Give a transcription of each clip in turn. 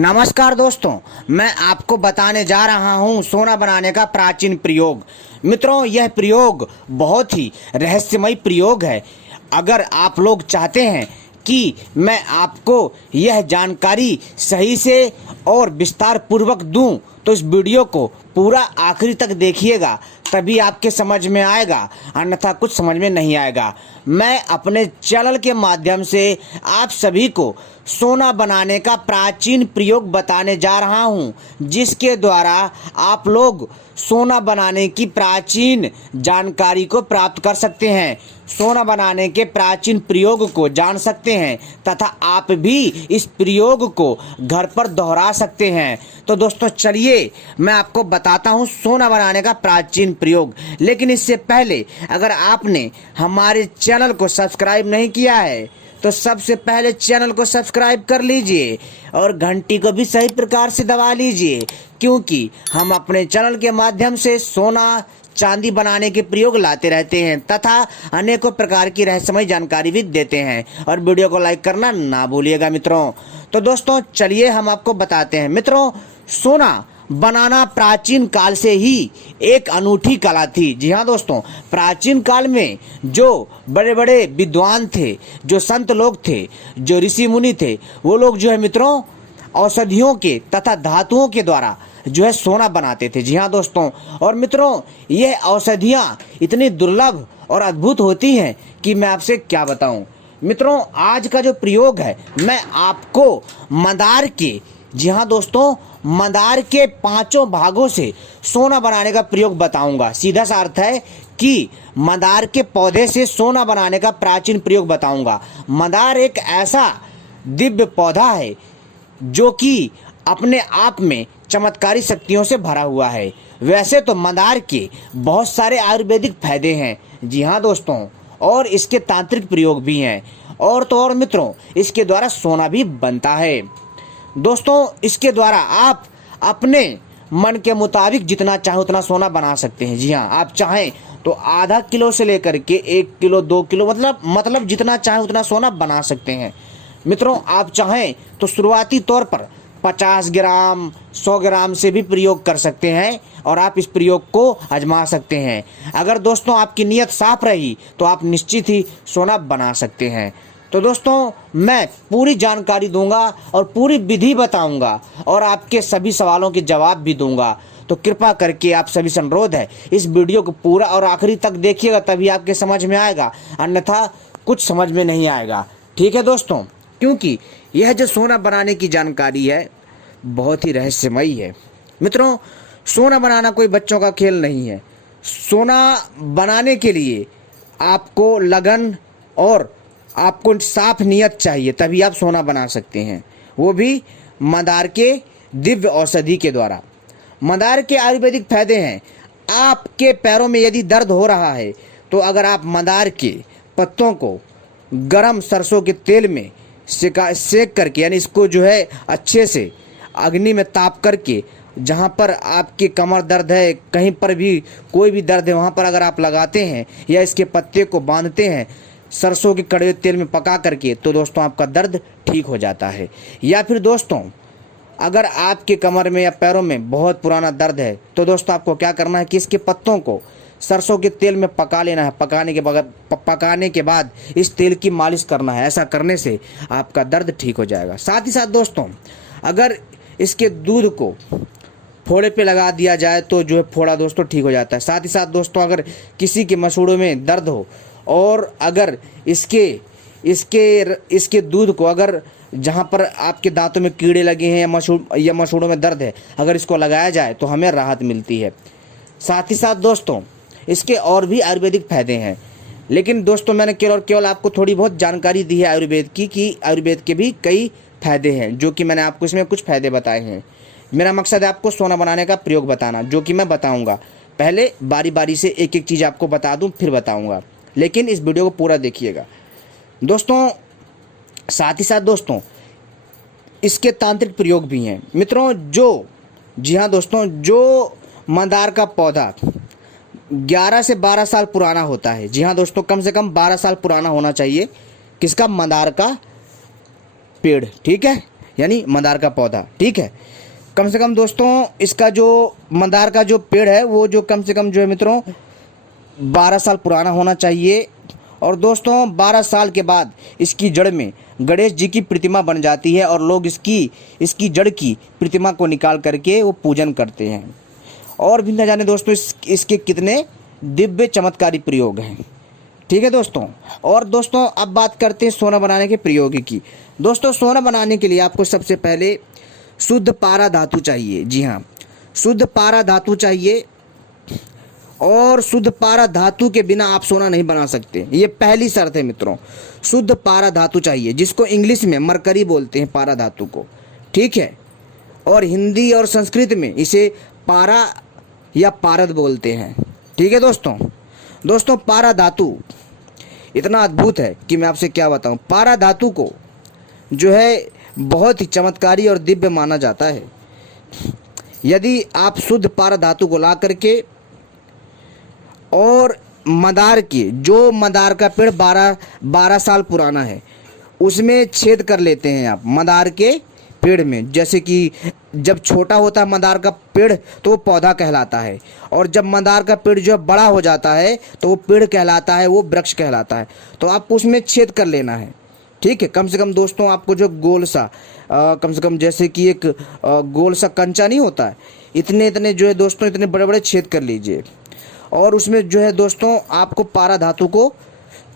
नमस्कार दोस्तों, मैं आपको बताने जा रहा हूं सोना बनाने का प्राचीन प्रयोग। मित्रों, यह प्रयोग बहुत ही रहस्यमय प्रयोग है। अगर आप लोग चाहते हैं कि मैं आपको यह जानकारी सही से और विस्तार पूर्वक दूं, तो इस वीडियो को पूरा आखिरी तक देखिएगा, तभी आपके समझ में आएगा, अन्यथा कुछ समझ में नहीं आएगा। मैं अपने चैनल के माध्यम से आप सभी को सोना बनाने का प्राचीन प्रयोग बताने जा रहा हूं, जिसके द्वारा आप लोग सोना बनाने की प्राचीन जानकारी को प्राप्त कर सकते हैं, सोना बनाने के प्राचीन प्रयोग को जान सकते हैं तथा आप भी इस प्रयोग को घर पर दोहरा सकते हैं। तो दोस्तों चलिए मैं आपको बताता हूं सोना बनाने का प्राचीन प्रयोग। लेकिन इससे पहले अगर आपने हमारे चैनल को सब्सक्राइब नहीं किया है तो सबसे पहले चैनल को सब्सक्राइब कर लीजिए और घंटी को भी सही प्रकार से दबा लीजिए, क्योंकि हम अपने चैनल के माध्यम से सोना चांदी बनाने के प्रयोग लाते रहते हैं तथा अनेकों प्रकार की रहस्यमय जानकारी भी देते हैं। और वीडियो को लाइक करना ना भूलिएगा मित्रों। तो दोस्तों चलिए हम आपको बताते हैं। मित्रों, सोना बनाना प्राचीन काल से ही एक अनूठी कला थी। जी हाँ दोस्तों, प्राचीन काल में जो बड़े बड़े विद्वान थे, जो संत लोग थे, जो ऋषि मुनि थे, वो लोग जो है मित्रों औषधियों के तथा धातुओं के द्वारा जो है सोना बनाते थे। जी हाँ दोस्तों, और मित्रों यह औषधियाँ इतनी दुर्लभ और अद्भुत होती हैं कि मैं आपसे क्या बताऊं। मित्रों, आज का जो प्रयोग है मैं आपको मंदार के, जी हाँ दोस्तों, मंदार के 5 भागों से सोना बनाने का प्रयोग बताऊंगा। सीधा सा अर्थ है कि मंदार के पौधे से सोना बनाने का प्राचीन प्रयोग बताऊंगा। मंदार एक ऐसा दिव्य पौधा है जो कि अपने आप में चमत्कारी शक्तियों से भरा हुआ है। वैसे तो मंदार के बहुत सारे आयुर्वेदिक फायदे हैं, जी हाँ दोस्तों, और इसके तांत्रिक प्रयोग भी हैं। और तो और मित्रों, इसके द्वारा सोना भी बनता है। दोस्तों, इसके द्वारा आप अपने मन के मुताबिक जितना चाहे उतना सोना बना सकते हैं। जी हाँ, आप चाहें तो आधा किलो से लेकर के 1 किलो 2 किलो मतलब जितना चाहे उतना सोना बना सकते हैं। मित्रों, आप चाहें तो शुरुआती तौर पर 50 ग्राम 100 ग्राम से भी प्रयोग कर सकते हैं और आप इस प्रयोग को आजमा सकते हैं। अगर दोस्तों आपकी नीयत साफ रही तो आप निश्चित ही सोना बना सकते हैं। तो दोस्तों मैं पूरी जानकारी दूंगा और पूरी विधि बताऊंगा और आपके सभी सवालों के जवाब भी दूंगा। तो कृपा करके आप सभी से अनुरोध है, इस वीडियो को पूरा और आखिरी तक देखिएगा, तभी आपके समझ में आएगा, अन्यथा कुछ समझ में नहीं आएगा। ठीक है दोस्तों, क्योंकि यह जो सोना बनाने की जानकारी है बहुत ही रहस्यमयी है। मित्रों, सोना बनाना कोई बच्चों का खेल नहीं है। सोना बनाने के लिए आपको लगन और आपको साफ नियत चाहिए, तभी आप सोना बना सकते हैं, वो भी मंदार के दिव्य औषधि के द्वारा। मंदार के आयुर्वेदिक फायदे हैं। आपके पैरों में यदि दर्द हो रहा है तो अगर आप मंदार के पत्तों को गरम सरसों के तेल में सेक करके, यानी इसको जो है अच्छे से अग्नि में ताप करके, जहाँ पर आपके कमर दर्द है, कहीं पर भी कोई भी दर्द है, वहाँ पर अगर आप लगाते हैं या इसके पत्ते को बांधते हैं सरसों के कड़वे तेल में पका करके, तो दोस्तों आपका दर्द ठीक हो जाता है। या फिर दोस्तों अगर आपके कमर में या पैरों में बहुत पुराना दर्द है तो दोस्तों आपको क्या करना है कि इसके पत्तों को सरसों के तेल में पका लेना है। पकाने के बाद इस तेल की मालिश करना है। ऐसा करने से आपका दर्द ठीक हो जाएगा। साथ ही साथ दोस्तों अगर इसके दूध को फोड़े पे लगा दिया जाए तो जो है फोड़ा दोस्तों ठीक हो जाता है। साथ ही साथ दोस्तों अगर किसी के मसूड़ों में दर्द हो और अगर इसके दूध को, अगर जहाँ पर आपके दांतों में कीड़े लगे हैं या मसूड़ों में दर्द है, अगर इसको लगाया जाए तो हमें राहत मिलती है। साथ ही साथ दोस्तों इसके और भी आयुर्वेदिक फायदे हैं, लेकिन दोस्तों मैंने केवल आपको थोड़ी बहुत जानकारी दी है आयुर्वेद की, कि आयुर्वेद के भी कई फायदे हैं, जो कि मैंने आपको इसमें कुछ फायदे बताए हैं। मेरा मकसद है आपको सोना बनाने का प्रयोग बताना, जो कि मैं बताऊँगा। पहले बारी बारी से एक एक चीज़ आपको बता दूँ, फिर बताऊँगा, लेकिन इस वीडियो को पूरा देखिएगा दोस्तों। साथ ही साथ दोस्तों इसके तांत्रिक प्रयोग भी हैं। मित्रों जी हाँ दोस्तों, जो मंदार का पौधा 11 से 12 साल पुराना होता है। जी हाँ दोस्तों, कम से कम 12 साल पुराना होना चाहिए। किसका? मंदार का पेड़। ठीक है, यानी मंदार का पौधा। ठीक है, कम से कम दोस्तों इसका जो मंदार का जो पेड़ है वो जो कम से कम जो है मित्रों 12 साल पुराना होना चाहिए। और दोस्तों 12 साल के बाद इसकी जड़ में गणेश जी की प्रतिमा बन जाती है और लोग इसकी जड़ की प्रतिमा को निकाल करके वो पूजन करते हैं। और भी न जाने दोस्तों इसके कितने दिव्य चमत्कारी प्रयोग हैं। ठीक है दोस्तों, और दोस्तों अब बात करते हैं सोना बनाने के प्रयोग की। दोस्तों सोना बनाने के लिए आपको सबसे पहले शुद्ध पारा धातु चाहिए। जी हाँ, शुद्ध पारा धातु चाहिए, और शुद्ध पारा धातु के बिना आप सोना नहीं बना सकते, ये पहली शर्त है मित्रों। शुद्ध पारा धातु चाहिए, जिसको इंग्लिश में मरकरी बोलते हैं पारा धातु को। ठीक है, और हिंदी और संस्कृत में इसे पारा या पारद बोलते हैं। ठीक है दोस्तों पारा धातु इतना अद्भुत है कि मैं आपसे क्या बताऊं। पारा धातु को जो है बहुत ही चमत्कारी और दिव्य माना जाता है। यदि आप शुद्ध पारा धातु को ला करके और मंदार का पेड़ 12 साल पुराना है उसमें छेद कर लेते हैं आप मंदार के पेड़ में। जैसे कि जब छोटा होता है मंदार का पेड़ तो वो पौधा कहलाता है, और जब मंदार का पेड़ जो बड़ा हो जाता है तो वो पेड़ कहलाता है, वो वृक्ष कहलाता है। तो आपको उसमें छेद कर लेना है। ठीक है, कम से कम दोस्तों आपको जो गोल सा कम से कम जैसे कि एक गोल सा कंचा नहीं होता है, इतने जो है दोस्तों इतने बड़े बड़े छेद कर लीजिए। और उसमें जो है दोस्तों आपको पारा धातु को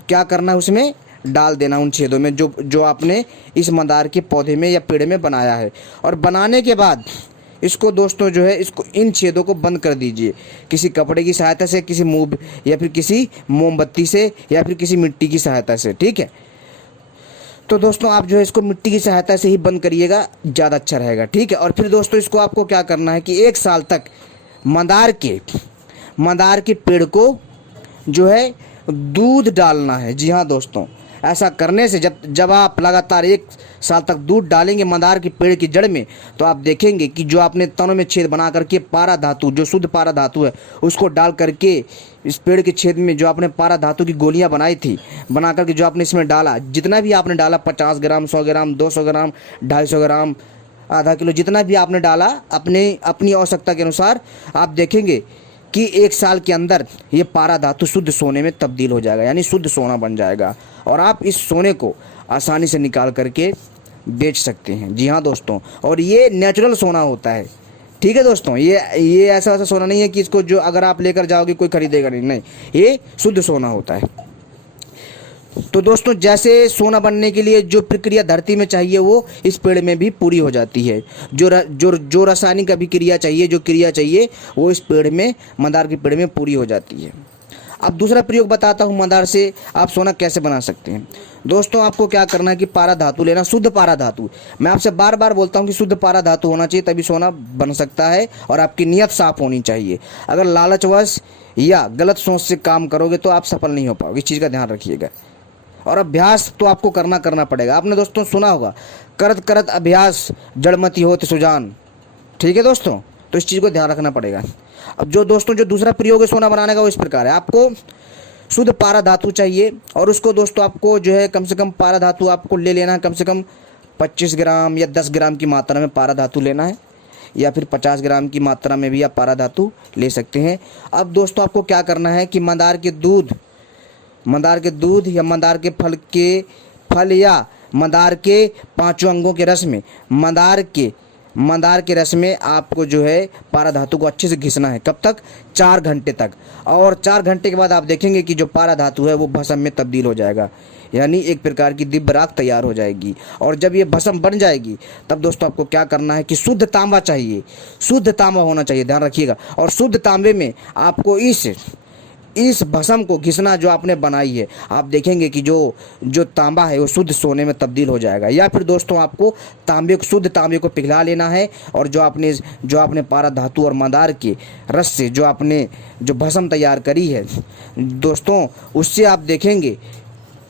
क्या करना है, उसमें डाल देना उन छेदों में जो आपने इस मंदार के पौधे में या पेड़ में बनाया है। और बनाने के बाद इसको दोस्तों जो है इन छेदों को बंद कर दीजिए किसी कपड़े की सहायता से, किसी मूव या फिर किसी मोमबत्ती से या फिर किसी मिट्टी की सहायता से। ठीक है, तो दोस्तों आप जो है इसको मिट्टी की सहायता से ही बंद करिएगा, ज़्यादा अच्छा रहेगा। ठीक है, और फिर दोस्तों इसको आपको क्या करना है कि 1 साल तक मंदार के पेड़ को जो है दूध डालना है। जी हाँ दोस्तों, ऐसा करने से जब आप लगातार 1 साल तक दूध डालेंगे मंदार के पेड़ की जड़ में, तो आप देखेंगे कि जो आपने तनों में छेद बना करके पारा धातु, जो शुद्ध पारा धातु है, उसको डाल करके इस पेड़ के छेद में जो आपने पारा धातु की गोलियां बनाई थी, बना करके जो आपने इसमें डाला, जितना भी आपने डाला 50 ग्राम, 100 ग्राम, 200 ग्राम, 250 ग्राम, आधा किलो, जितना भी आपने डाला अपनी आवश्यकता के अनुसार, आप देखेंगे कि 1 साल के अंदर ये पारा धातु शुद्ध सोने में तब्दील हो जाएगा, यानी शुद्ध सोना बन जाएगा। और आप इस सोने को आसानी से निकाल करके बेच सकते हैं। जी हाँ दोस्तों, और ये नेचुरल सोना होता है। ठीक है दोस्तों, ये ऐसा सोना नहीं है कि इसको जो अगर आप लेकर जाओगे कोई खरीदेगा नहीं, ये शुद्ध सोना होता है। तो दोस्तों जैसे सोना बनने के लिए जो प्रक्रिया धरती में चाहिए वो इस पेड़ में भी पूरी हो जाती है। जो रासायनिक अभिक्रिया चाहिए, जो क्रिया चाहिए, वो इस पेड़ में, मंदार के पेड़ में पूरी हो जाती है। अब दूसरा प्रयोग बताता हूँ मंदार से आप सोना कैसे बना सकते हैं। दोस्तों आपको क्या करना है कि पारा धातु लेना, शुद्ध पारा धातु। मैं आपसे बार बार बोलता हूँ कि शुद्ध पारा धातु होना चाहिए, तभी सोना बन सकता है, और आपकी नीयत साफ होनी चाहिए। अगर लालचवश या गलत सोच से काम करोगे तो आप सफल नहीं हो पाओगे, इस चीज़ का ध्यान रखिएगा। और अभ्यास तो आपको करना पड़ेगा। आपने दोस्तों सुना होगा, करत करत अभ्यास जड़मति होत सुजान। ठीक है दोस्तों, तो इस चीज़ को ध्यान रखना पड़ेगा। अब जो दूसरा प्रयोग है सोना बनाने का वो इस प्रकार है। आपको शुद्ध पारा धातु चाहिए, और उसको दोस्तों आपको जो है कम से कम पारा धातु आपको ले लेना है, कम से कम 25 ग्राम या 10 ग्राम की मात्रा में पारा धातु लेना है, या फिर 50 ग्राम की मात्रा में भी आप पारा धातु ले सकते हैं। अब दोस्तों आपको क्या करना है कि मंदार के दूध या मंदार के फल या मंदार के 5 अंगों के रस में, मंदार के रस में आपको जो है पारा धातु को अच्छे से घिसना है। कब तक? 4 घंटे तक। और 4 घंटे के बाद आप देखेंगे कि जो पारा धातु है वो भस्म में तब्दील हो जाएगा, यानी एक प्रकार की दिव्य राख तैयार हो जाएगी। और जब ये भस्म बन जाएगी तब दोस्तों आपको क्या करना है कि शुद्ध तांबा चाहिए, शुद्ध तांबा होना चाहिए, ध्यान रखिएगा। और शुद्ध तांबे में आपको इस भस्म को घिसना जो आपने बनाई है, आप देखेंगे कि जो तांबा है वो शुद्ध सोने में तब्दील हो जाएगा। या फिर दोस्तों आपको शुद्ध तांबे को पिघला लेना है, और जो आपने पारा धातु और मंदार के रस से जो भस्म तैयार करी है दोस्तों, उससे आप देखेंगे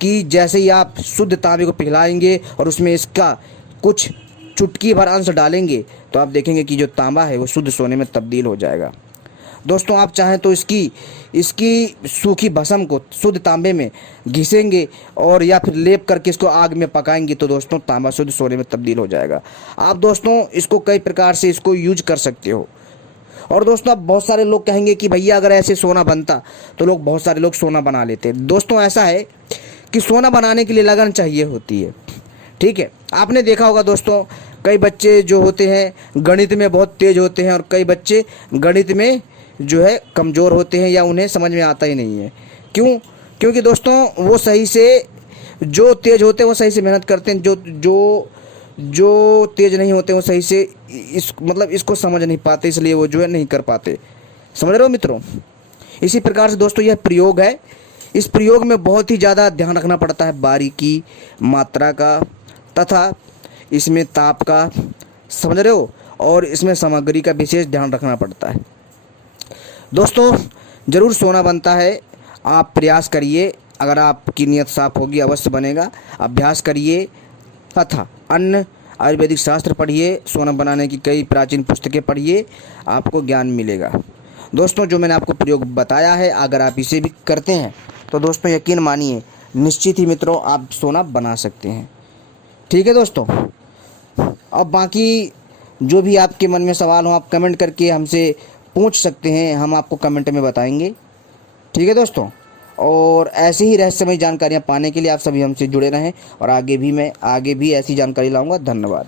कि जैसे ही आप शुद्ध तांबे को पिघलाएंगे और उसमें इसका कुछ चुटकी भर अंश डालेंगे, तो आप देखेंगे कि जो तांबा है वो शुद्ध सोने में तब्दील हो जाएगा। दोस्तों आप चाहें तो इसकी सूखी भस्म को शुद्ध तांबे में घिसेंगे और या फिर लेप करके इसको आग में पकाएंगे तो दोस्तों तांबा शुद्ध सोने में तब्दील हो जाएगा। आप दोस्तों इसको कई प्रकार से इसको यूज कर सकते हो। और दोस्तों अब बहुत सारे लोग कहेंगे कि भैया अगर ऐसे सोना बनता तो बहुत सारे लोग सोना बना लेते। दोस्तों ऐसा है कि सोना बनाने के लिए लगन चाहिए होती है, ठीक है। आपने देखा होगा दोस्तों, कई बच्चे जो होते हैं गणित में बहुत तेज होते हैं और कई बच्चे गणित में जो है कमज़ोर होते हैं या उन्हें समझ में आता ही नहीं है। क्यों? क्योंकि दोस्तों वो सही से, जो तेज होते हैं वो सही से मेहनत करते हैं, जो तेज नहीं होते वो सही से इसको समझ नहीं पाते, इसलिए वो जो है नहीं कर पाते। समझ रहे हो मित्रों? इसी प्रकार से दोस्तों यह प्रयोग है। इस प्रयोग में बहुत ही ज़्यादा ध्यान रखना पड़ता है, बारीकी, मात्रा का तथा इसमें ताप का, समझ रहे हो, और इसमें सामग्री का विशेष ध्यान रखना पड़ता है। दोस्तों ज़रूर सोना बनता है, आप प्रयास करिए, अगर आपकी नीयत साफ होगी अवश्य बनेगा। अभ्यास करिए तथा अन्य आयुर्वेदिक शास्त्र पढ़िए, सोना बनाने की कई प्राचीन पुस्तकें पढ़िए, आपको ज्ञान मिलेगा। दोस्तों जो मैंने आपको प्रयोग बताया है, अगर आप इसे भी करते हैं तो दोस्तों यकीन मानिए निश्चित ही मित्रों आप सोना बना सकते हैं। ठीक है दोस्तों, अब बाकी जो भी आपके मन में सवाल हो आप कमेंट करके हमसे पूछ सकते हैं, हम आपको कमेंट में बताएंगे। ठीक है दोस्तों, और ऐसे ही रहस्यमय जानकारियाँ पाने के लिए आप सभी हमसे जुड़े रहें और आगे भी ऐसी जानकारी लाऊंगा। धन्यवाद।